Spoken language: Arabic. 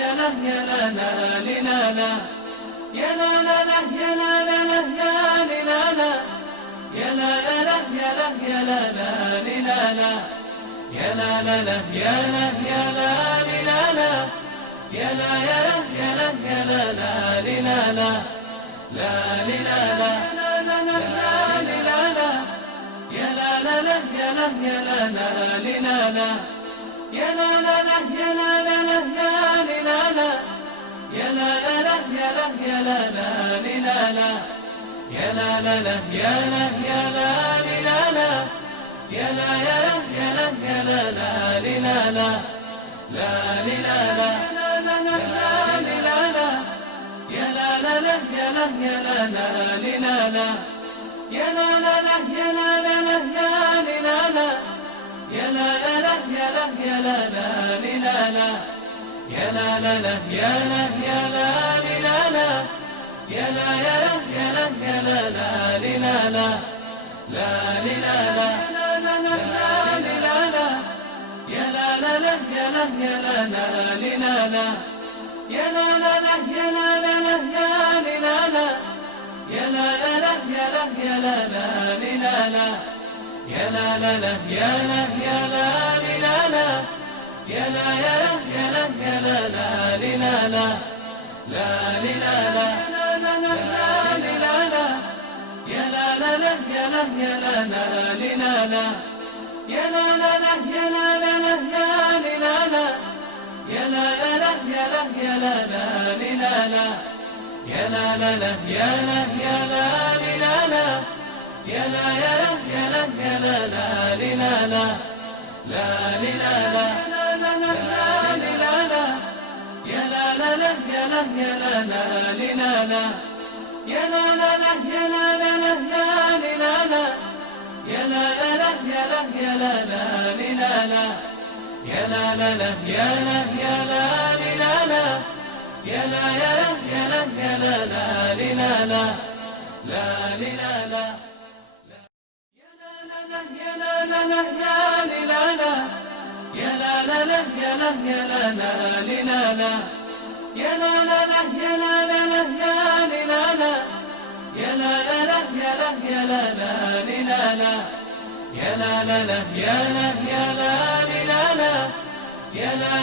يا يا له يا لا لا لا لا يا لا لا لا يا لا لا لا يا لا لا يا لا يا لا لا يا لا لا لا يا لا يا لا لا يا لا يا لا يا لا يا لا لا لا لا لا لا يا لا لا لا يا لا يا لا لا يا لا لا لا يا لا لا لا يا لا لا لا يا لا يا لا لا يا لا لا لا يا لا يا لا يا لا يا لا يا لا يا لا لا يا لا لا لا يا لا يا لا يا لا لا لا يا لا لا لا يا لا لا لا يا لا يا لا يا لا لا لا يا لا يا لا يا لا يا لا يا لا يا لا يا لا لا لا يا لا يا لا يا لا لا لا يا لا لا لا يا لا لا لا يا لا يا لا يا لا لا لا يا لا يا لا يا لا يا لا يا لا يا لا يا لا لا لا يا لا يا لا يا لا لا لا يا لا لا لا يا لا لا لا يا لا يا لا يا لا لا لا يا لا يا لا يا لا يا لا يا لا يا لا يا لا لا لا يا لا يا لا يا لا لا لا يا لا يا لا لا يا لا يا لا يا لا لا لا يا لا يا لا يا لا يا لا يا لا يا لا يا لا لا لا يا لا يا لا يا لا لا لا يا لا يا لا لا يا لا يا لا يا لا لا يا لا يا لا يا لا يا لا